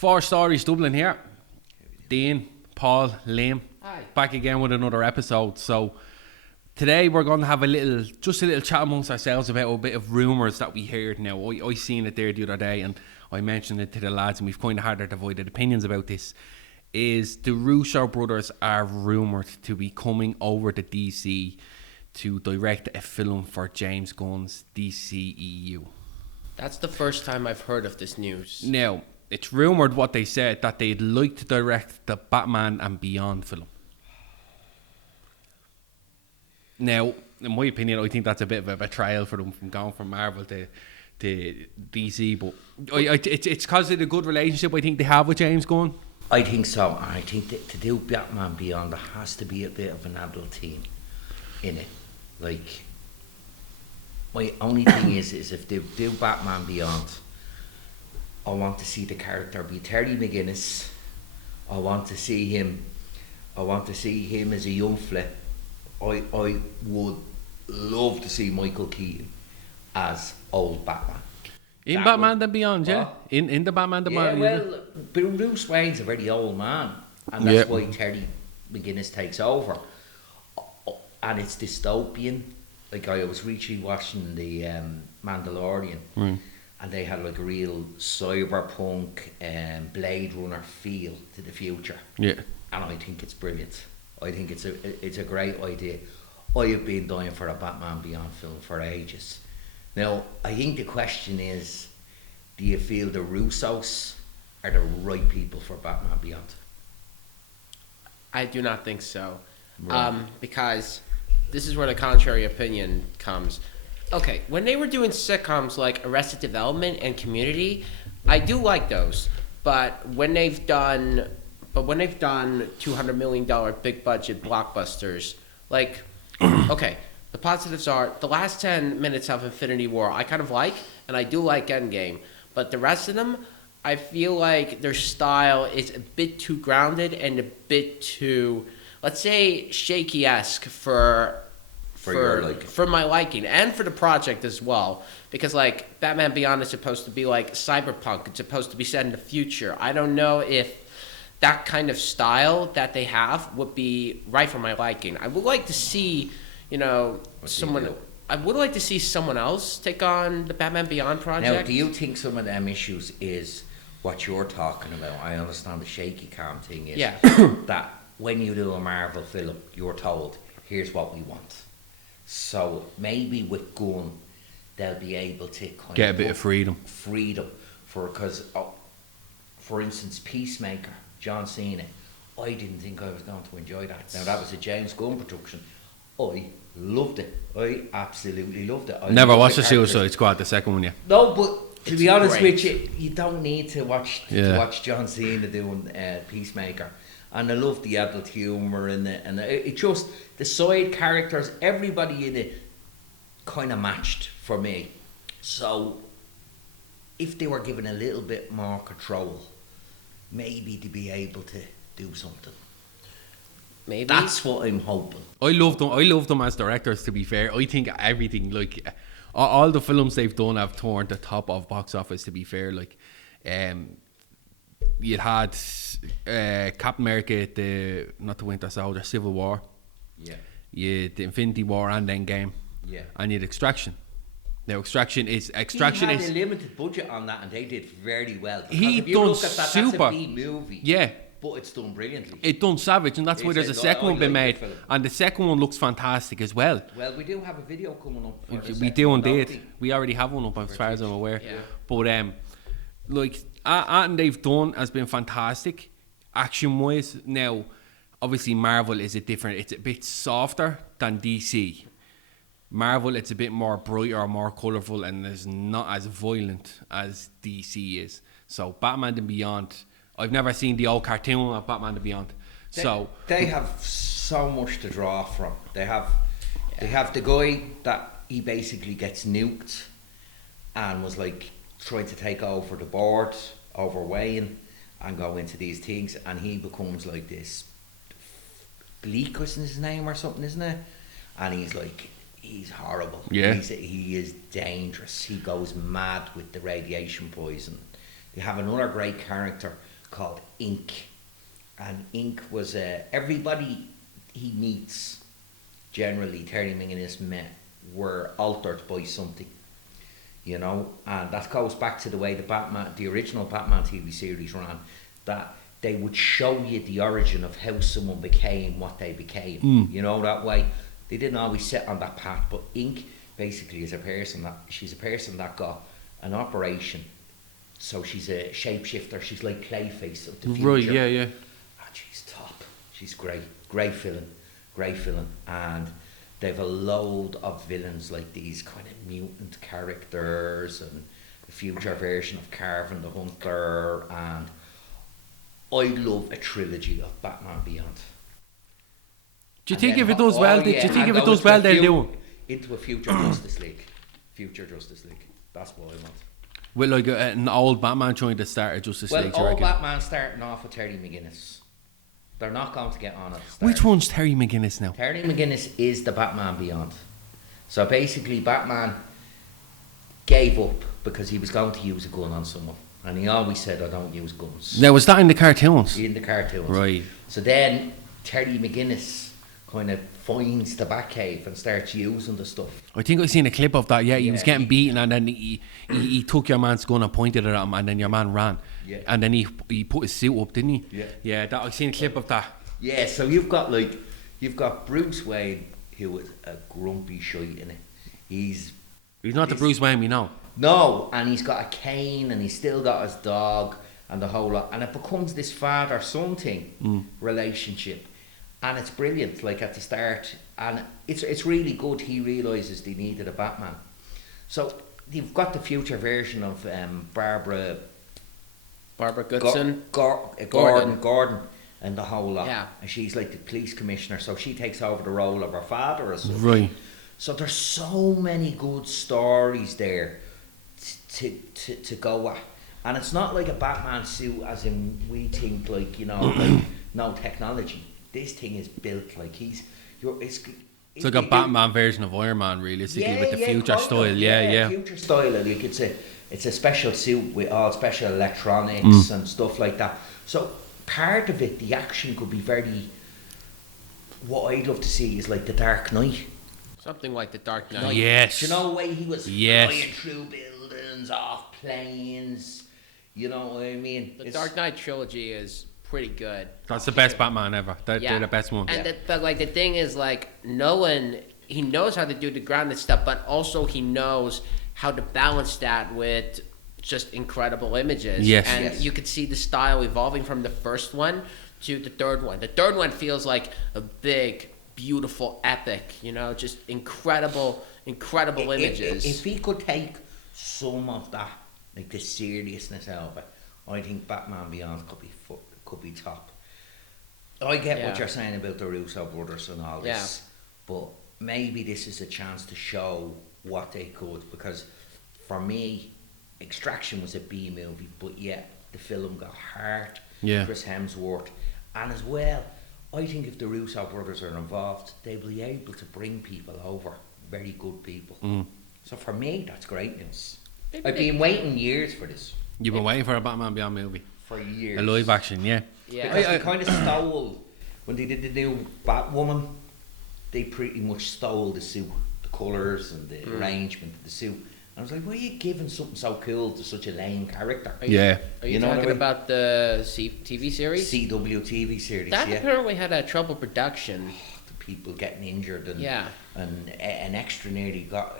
Four Stories Dublin here. Dean, Paul, Liam. Hi. Back again with another episode. So today we're going to have a little chat amongst ourselves about a bit of rumours that we heard now. I seen it there the other day and I mentioned it to the lads and we've kind of had our divided opinions about this. Is the Russo brothers are rumoured to be coming over to DC to direct a film for James Gunn's DCEU. That's the first time I've heard of this news. Now, it's rumoured what they said, that they'd like to direct the Batman and Beyond film. Now, in my opinion, I think that's a bit of a betrayal for them from going from Marvel to DC, but it's because of the good relationship I think they have with James Gunn. I think so. I think that to do Batman Beyond, there has to be a bit of an adult team in it. Like, my only thing is if they do Batman Beyond, I want to see the character be Terry McGinnis. I want to see him as a young flip. I would love to see Michael Keaton as old Batman. In Batman and Beyond, yeah? In the Batman and Beyond. Yeah, well, but Bruce Wayne's a very old man, and that's why Terry McGinnis takes over. And it's dystopian. Like, I was recently watching the Mandalorian, and they had like a real cyberpunk Blade Runner feel to the future. Yeah. And I think it's brilliant. I think it's a great idea. I have been dying for a Batman Beyond film for ages. Now, I think the question is, do you feel the Russos are the right people for Batman Beyond? I do not think so. Right. Because this is where the contrary opinion comes. Okay, when they were doing sitcoms like Arrested Development and Community, I do like those. But when they've done $200 million big budget blockbusters, like, okay, the positives are the last 10 minutes of Infinity War I kind of like, and I do like Endgame. But the rest of them, I feel like their style is a bit too grounded and a bit too, let's say, shaky-esque for my liking, and for the project as well. Because, like, Batman Beyond is supposed to be like cyberpunk. It's supposed to be set in the future. I don't know if that kind of style that they have would be right for my liking. I would like to see, I would like to see someone else take on the Batman Beyond project. Now, do you think some of them issues is what you're talking about? I understand the shaky cam thing is that when you do a Marvel film, you're told, here's what we want. So maybe with Gunn, they'll be able to kind get of a bit of freedom. Because, for instance, Peacemaker, John Cena, I didn't think I was going to enjoy that. Now, that was a James Gunn production. I loved it. I absolutely loved it. I Never watched the Suicide Squad, the second one yet. No, but to be honest great. with you, you don't need to watch John Cena doing Peacemaker. And I love the adult humour and it just, the side characters, everybody in it kind of matched for me. So if they were given a little bit more control, maybe to be able to do something. Maybe. That's what I'm hoping. I love them as directors, to be fair. I think everything, like, all the films they've done have turned the top of box office, to be fair. Like, you had Captain America, not the Winter Soldier, Civil War. Yeah. You had the Infinity War and Endgame. Yeah. And you had Extraction. Now, Extraction is He had a limited budget on that, and they did very well. He if you done look at that, super. That's a B movie. Yeah. But it's done brilliantly. It done savage, and that's why there's a second one being made, and the second one looks fantastic as well. Well, we do have a video coming up. We do indeed. We already have one up, as far as I'm aware. Yeah. But like, and they've done has been fantastic, action-wise. Now, obviously, Marvel is it's a bit softer than DC. Marvel, it's a bit more brighter, more colourful, and it's not as violent as DC is. So, Batman and Beyond, I've never seen the old cartoon of Batman and Beyond. They have so much to draw from. They have the guy that he basically gets nuked and was like trying to take over the board over Wayne and go into these things, and he becomes like this Bleak, isn't his name or something, isn't it? And he's horrible. Yeah. He is dangerous. He goes mad with the radiation poison. They have another great character called Ink. And Ink was everybody he meets, generally Terry McGinnis met, were altered by something, you know, and that goes back to the way the original Batman TV series ran, that they would show you the origin of how someone became what they became, you know, that way. They didn't always sit on that path, but Ink basically is she's a person that got an operation, so she's a shapeshifter, she's like Clayface of the future. Right, yeah. And she's top, she's great villain, and they've a load of villains like these kind of mutant characters and a future version of Carvin the Hunter, and I love a trilogy of Batman Beyond. Do you think if it does well, they'll do it? Into a future Justice League. That's what I want. With like an old Batman trying to start a Justice League, Well, old Batman starting off with Terry McGinnis. They're not going to get on it. Which one's Terry McGinnis now? Terry McGinnis is the Batman Beyond. So basically, Batman gave up because he was going to use a gun on someone. And he always said, I don't use guns. Now, was that in the cartoons? In the cartoons. Right. So then Terry McGinnis kind of finds the Batcave and starts using the stuff. I think I seen a clip of that. Yeah, he was getting beaten, and then he took your man's gun and pointed it at him, and then your man ran. Yeah. And then he put his suit up, didn't he? Yeah. Yeah, that I seen a clip of that. Yeah, so you've got Bruce Wayne, who is a grumpy shite in it. He's not the Bruce Wayne we know. No, and he's got a cane, and he's still got his dog, and the whole lot, and it becomes this father-son thing, relationship. And it's brilliant, like at the start, and it's really good. He realises they needed a Batman. So you've got the future version of Barbara Goodson, Gordon, and the whole lot. Yeah. And she's like the police commissioner, so she takes over the role of her father or something. Right. So there's so many good stories there to go at. And it's not like a Batman suit as in we think like, you know, like no technology. This thing is built like it's like a Batman version of Iron Man, realistically, with the future style. Yeah. Future style. Like it's a special suit with all special electronics and stuff like that. So part of it, the action could be very. What I'd love to see is like the Dark Knight. something like the Dark Knight. Yes. Do you know the way he was Yes. flying through buildings, off planes? You know what I mean? The Dark Knight trilogy is pretty good. That's the best Batman ever. They're the best ones. And but like the thing is, like, Nolan, he knows how to do the grounded stuff, but also he knows how to balance that with just incredible images. Yes. And Yes. you could see the style evolving from the first one to the third one. The third one feels like a big, beautiful epic, you know, just incredible images. If he could take some of that, like the seriousness out of it, I think Batman Beyond could be top. I get what you're saying about the Russo brothers and all this, but maybe this is a chance to show what they could, because for me, Extraction was a B movie, but yet the film got heart. Yeah. Chris Hemsworth, and as well, I think if the Russo brothers are involved, they'll be able to bring people over, very good people. So for me, that's great news. I've been waiting years for this. You've been waiting for a Batman Beyond movie. For years. A live action, yeah. Yeah. Because they kind of stole, when they did the new Batwoman, they pretty much stole the suit, the colours and the arrangement of the suit. And I was like, why are you giving something so cool to such a lame character? Are you You know what I talking mean? about the TV series? CW TV series, That yeah. apparently had a trouble production. The people getting injured and Yeah. and an extra nearly got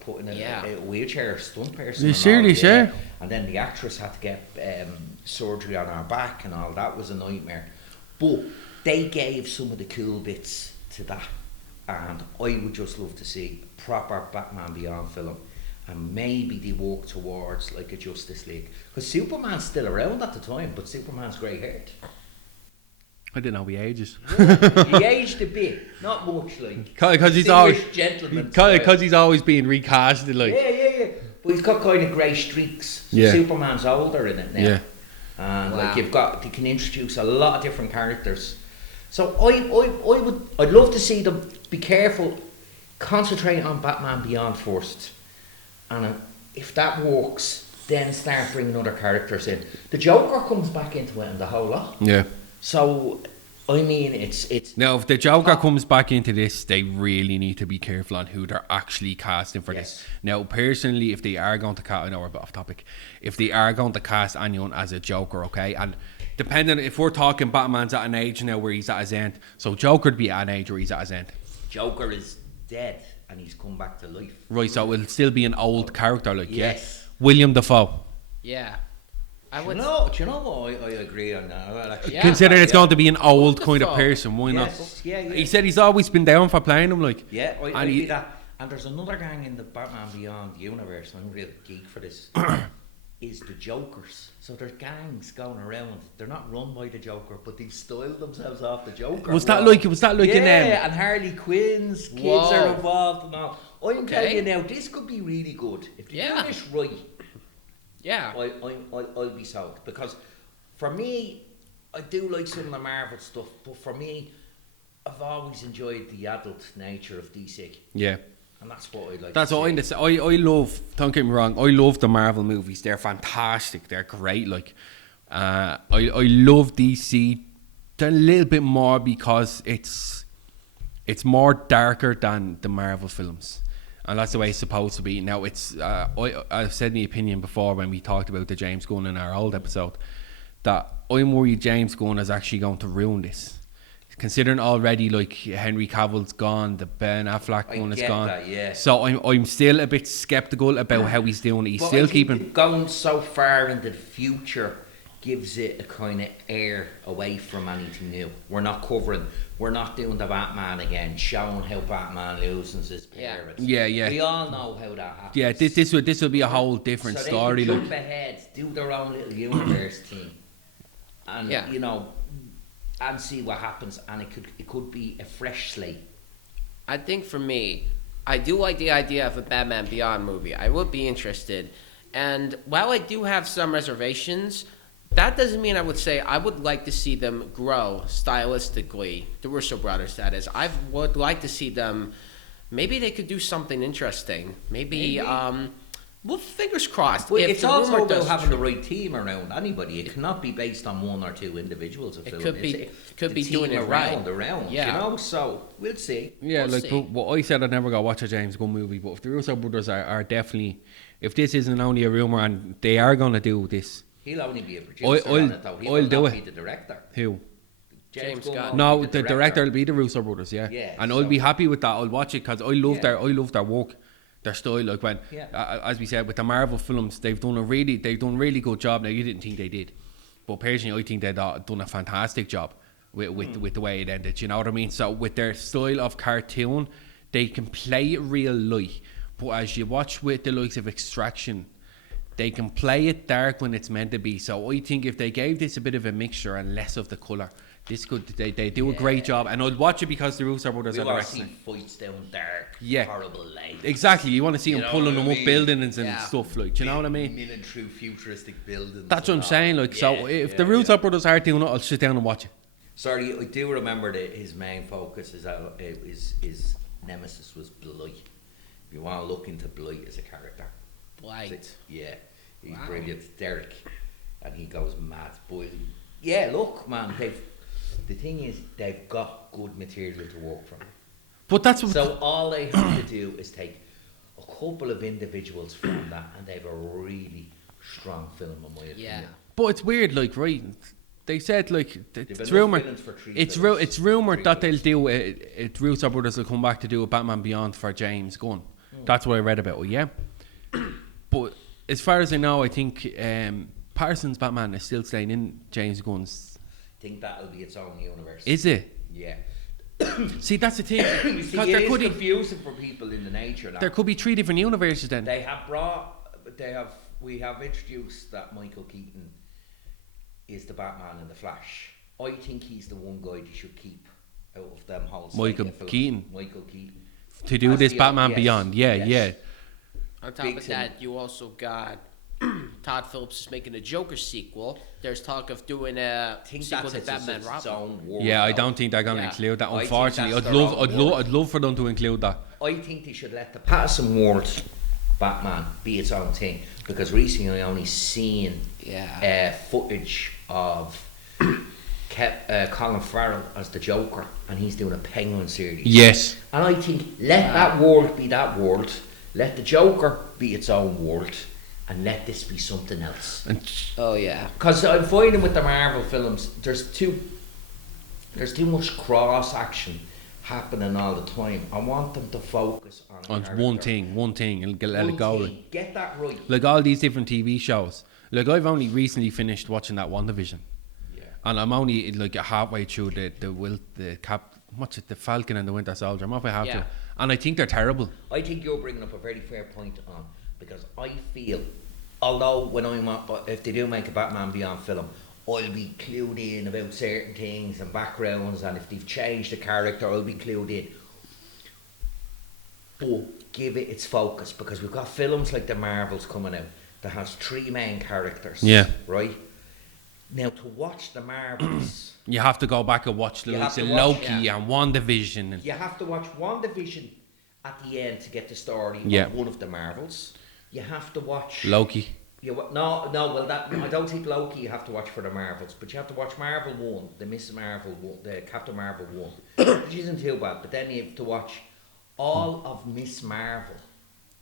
put in a wheelchair, stunt person. You and all, serious, yeah? And then the actress had to get surgery on her back and all. That was a nightmare. But they gave some of the cool bits to that, and I would just love to see a proper Batman Beyond film. And maybe they walk towards like a Justice League, because Superman's still around at the time, but Superman's grey haired. I didn't know he ages. He aged a bit, not much, like Because he's always gentleman. because he's always being recasted, like. Yeah. But he's got kind of grey streaks. So Yeah. Superman's older in it now. Yeah. And Wow. like they can introduce a lot of different characters. So I'd love to see them be careful, concentrate on Batman Beyond first, and if that works, then start bringing other characters in. The Joker comes back into it and the whole lot. Yeah. So, I mean, it's Now, if the Joker comes back into this, they really need to be careful on who they're actually casting for this. Now, personally, if they are going to cast, I know we're a bit off topic, if they are going to cast anyone as a Joker, okay, and depending, if we're talking Batman's at an age now where he's at his end, so Joker'd be at an age where he's at his end. Joker is dead and he's come back to life. Right, so it'll still be an old character, like, Yes. yeah. William Dafoe. Yeah. I Do would. you know what? I agree on that. Well, actually, Yeah. Considering it's going to be an old kind of Dafoe. person, why not? Yes, yeah. He said he's always been down for playing him, like. Yeah, I and see he, that. And there's another gang in the Batman Beyond universe. I'm a real geek for this. Is the Jokers. So there's gangs going around. They're not run by the Joker, but they've styled themselves off the Joker. was that like in and Harley Quinn's kids Whoa. are involved and all. I'm Okay. telling you now, this could be really good if they Yeah. do this right. Yeah. I'll be sold, because for me, I do like some of the Marvel stuff, but for me, I've always enjoyed the adult nature of DC, Yeah. and that's what I like. That's to what see. I love. Don't get me wrong. I love the Marvel movies. They're fantastic. They're great. Like, I love DC a little bit more because it's more darker than the Marvel films, and that's the way it's supposed to be. Now, it's I've said my opinion before when we talked about the James Gunn in our old episode that I'm worried James Gunn is actually going to ruin this. Considering already, like, Henry Cavill's gone, the Ben Affleck one is gone. That, yeah. So I'm still a bit sceptical about how he's doing it. He's But still I think keeping. going so far into the future gives it a kind of air away from anything new. We're not doing the Batman again, showing how Batman loses his Yeah. parents. Yeah. We all know how that happens. Yeah, this will be a whole different so story. They can Like, jump ahead, do their own little universe thing, and Yeah. and see what happens. And it could be a fresh slate. I think for me, I do like the idea of a Batman Beyond movie. I would be interested. And while I do have some reservations, that doesn't mean I would say I would like to see them grow stylistically. The Russo brothers, that is. I would like to see them. Maybe they could do something interesting. Maybe. Well, fingers crossed. But if it's the also rumor about does having the true. right team around anybody. It cannot be based on one or two individuals. It could be- could the be doing team it right. around. Yeah. So we'll see. yeah, We'll like, see. but what I said I'd never go watch a James Gunn movie, but if the Russo brothers are definitely, if this isn't only a rumor and they are going to do this, He'll only be a producer on it, though. He I'll will do not it. be the director. who? James Gunn Gunn. won't No, be the director will be the Russo brothers, yeah. Yeah, And I'll so- be happy with that. I'll watch it because I love Yeah. their work, their style. Like when, as we said, with the Marvel films, they've done a really good job. Now, you didn't think they did, but personally, I think they've done a fantastic job with the way it ended. You know what I mean? So with their style of cartoon, they can play it real light. But as you watch with the likes of Extraction, they can play it dark when it's meant to be. So I think if they gave this a bit of a mixture and less of the colour, they do a great job. And I'd watch it because the Russo brothers We are want to directing see fights down dark, Yeah. horrible light. Exactly, you want to see You them know pulling what them I up mean? buildings and Yeah. stuff, like, do you know what I mean? Milling through futuristic buildings. That's what I'm and all. saying, like, so Yeah, if the Russo brothers are doing it, I'll sit down and watch it. Sorry, I do remember that his main focus is his nemesis was Blight. If you want to look into Blight as a character, Blight. yeah, he's Wow. brilliant, Derek, and he goes mad. But yeah, look, man, the thing is they've got good material to work from. But that's what, So all they have to do is take a couple of individuals from that, and they have a really strong film, in my opinion. Yeah. but it's weird, like, right? They said, like, it's enough rumored. villains for three It's films. it's rumored Three that they'll films. do it. Russo brothers will come back to do a Batman Beyond for James Gunn. That's what I read about it. Yeah, but as far as I know, I think Parsons Batman is still staying in James Gunn's. I think that'll be its own universe. Is it? Yeah. See, that's the thing. You see, Because it there is could be confusing for people in the nature. Now. there could be 3 different universes then. We have introduced that Michael Keaton is the Batman in the Flash. I think he's the one guy you should keep out of them whole. Michael cycle films. Keaton. Michael Keaton. To do As this Beyond, Batman yes, Beyond, yeah, yes. yeah. On top Big of thing. that, you also got Todd Phillips is making a Joker sequel. There's talk of doing a I think sequel that's to its Batman its Robin. own world. Yeah, I though. don't think they're going to Yeah. include that. I think Unfortunately, that's their own world. I'd love for them to include that. I think they should let the Patterson world Batman be its own thing, because recently I only seen footage of Colin Farrell as the Joker, and he's doing a Penguin series. Yes. And I think let that world be that world, let the Joker be its own world, and let this be something else. Oh yeah. Because I'm finding with the Marvel films, there's too much cross action happening all the time. I want them to focus on one thing, and let it go. Get that right. Like all these different TV shows. Like I've only recently finished watching that WandaVision. Yeah. And I'm only like halfway through the Falcon and the Winter Soldier. I'm halfway through. And I think they're terrible. I think you're bringing up a very fair point on, because I feel, although if they do make a Batman Beyond film, I'll be clued in about certain things and backgrounds, and if they've changed the character, I'll be clued in. But give it its focus, because we've got films like the Marvels coming out that has 3 main characters. Yeah. Right? Now, to watch the Marvels, You have to go back and watch Loki and WandaVision. And you have to watch WandaVision at the end to get the story of one of the Marvels. You have to watch Loki. I don't think Loki you have to watch for the Marvels, but you have to watch Marvel 1, the Miss Marvel 1, the Captain Marvel 1, which isn't too bad, but then you have to watch all of Miss Marvel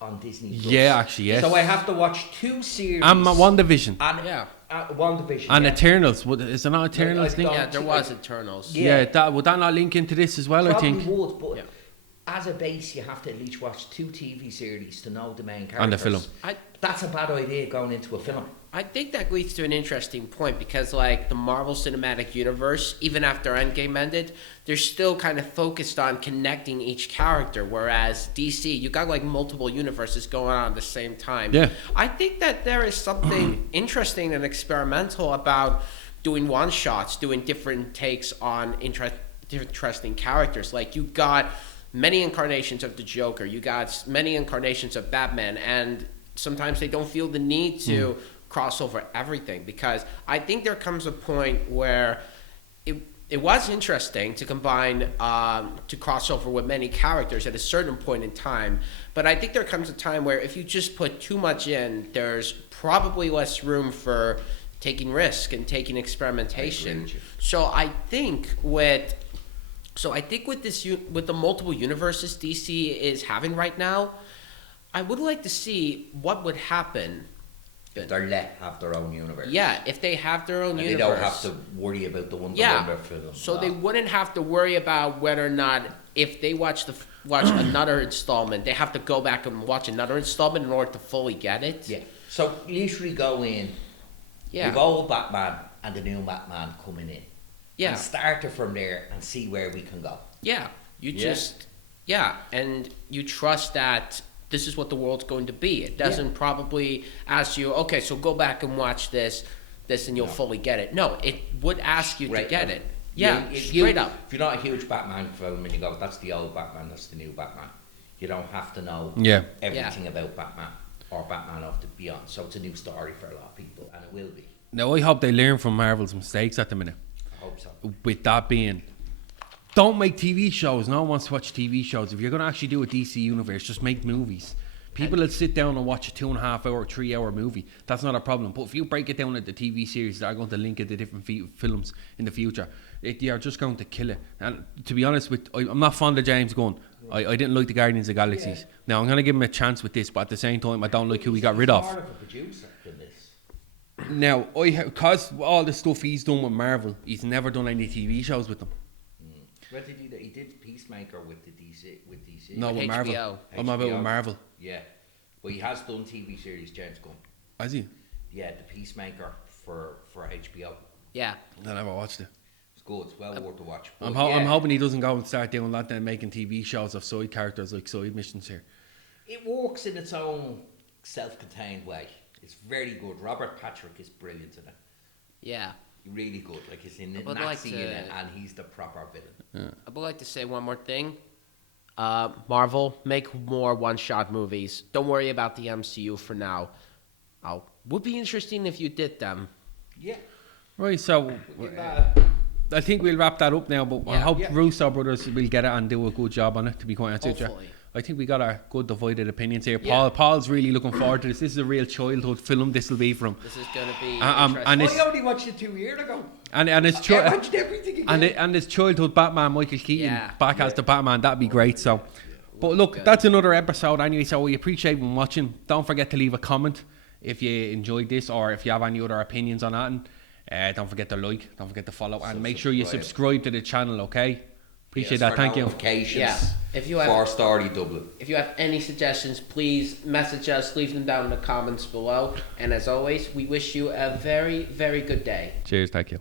on Disney Plus. Yeah, actually, yes. So I have to watch 2 series. And WandaVision. WandaVision. And Eternals. Is it not Eternals thing? Yeah, there was Eternals. Yeah, would that not link into this as well, Probably I think? would, but as a base, you have to at least watch 2 TV series to know the main characters. And the film. That's a bad idea going into a film. I think that leads to an interesting point, because like the Marvel Cinematic Universe, even after Endgame ended, they're still kind of focused on connecting each character, whereas DC, you got like multiple universes going on at the same time. Yeah. I think that there is something interesting and experimental about doing one-shots, doing different takes on interesting characters. Like you got many incarnations of the Joker, you got many incarnations of Batman, and sometimes they don't feel the need to cross over everything, because I think there comes a point where it was interesting to combine to cross over with many characters at a certain point in time, but I think there comes a time where if you just put too much in, there's probably less room for taking risk and taking experimentation. So I think with the multiple universes DC is having right now, I would like to see what would happen if they're let have their own universe. Yeah, if they have their own universe. They don't have to worry about the Wonder film. So they wouldn't have to worry about whether or not, if they watch another installment, they have to go back and watch another installment in order to fully get it. Yeah. So literally go in. Yeah. With old Batman and the new Batman coming in. Yeah. And start it from there and see where we can go. Yeah. And you trust that this is what the world's going to be. It doesn't probably ask you, okay, so go back and watch this and you'll fully get it. No, it would ask you to get it. Yeah, straight up. If you're not a huge Batman film and you go, that's the old Batman, that's the new Batman, you don't have to know everything about Batman or Batman of the Beyond. So it's a new story for a lot of people, and it will be. Now, I hope they learn from Marvel's mistakes at the minute. I hope so. With that being, don't make TV shows. No one wants to watch TV shows. If you're going to actually do a DC universe, just make movies. People will sit down and watch a 2.5 hour, 3 hour movie. That's not a problem. But if you break it down into TV series that are going to link it to different films in the future, you're just going to kill it. And to be honest, I'm not fond of James Gunn. I didn't like the Guardians of the Galaxies. Yeah. Now I'm going to give him a chance with this, but at the same time, I don't like who he got rid of. More of a producer than this. Now, because all the stuff he's done with Marvel, he's never done any TV shows with them. What did he do? He did Peacemaker with DC. No, with Marvel. I'm about with Marvel. Yeah. Well, he has done TV series, James Gunn. Has he? Yeah, the Peacemaker for HBO. Yeah. I never watched it. It's good. It's well worth a watch. I'm hoping he doesn't go and start doing that then, making TV shows of side characters like side missions here. It works in its own self-contained way. It's very good. Robert Patrick is brilliant in it. Yeah. Really good. Like he's in it, Nazi in it, and he's the proper villain. Yeah. I would like to say one more thing. Marvel, make more one-shot movies. Don't worry about the MCU for now. Would be interesting if you did them. Yeah. Right, so I think we'll wrap that up now, but I hope Russo brothers will get it and do a good job on it, to be quite honest with you. I think we got our good divided opinions here. Yeah. Paul's really looking forward to this. This is a real childhood film. This will be from. This is going to be and interesting. I only watched it 2 years ago. And his I watched everything again. and his childhood Batman, Michael Keaton, Yeah. back as the Batman. That'd be great. So, but look, Good. that's another episode anyway. So we appreciate you watching. Don't forget to leave a comment if you enjoyed this, or if you have any other opinions on that. And don't forget to like, don't forget to follow, and make sure you subscribe to the channel. Okay, appreciate that. Thank you. Notifications. Yeah. If you have 4-star Dublin. If you have any suggestions, please message us, leave them down in the comments below. And as always, we wish you a very, very good day. Cheers. Thank you.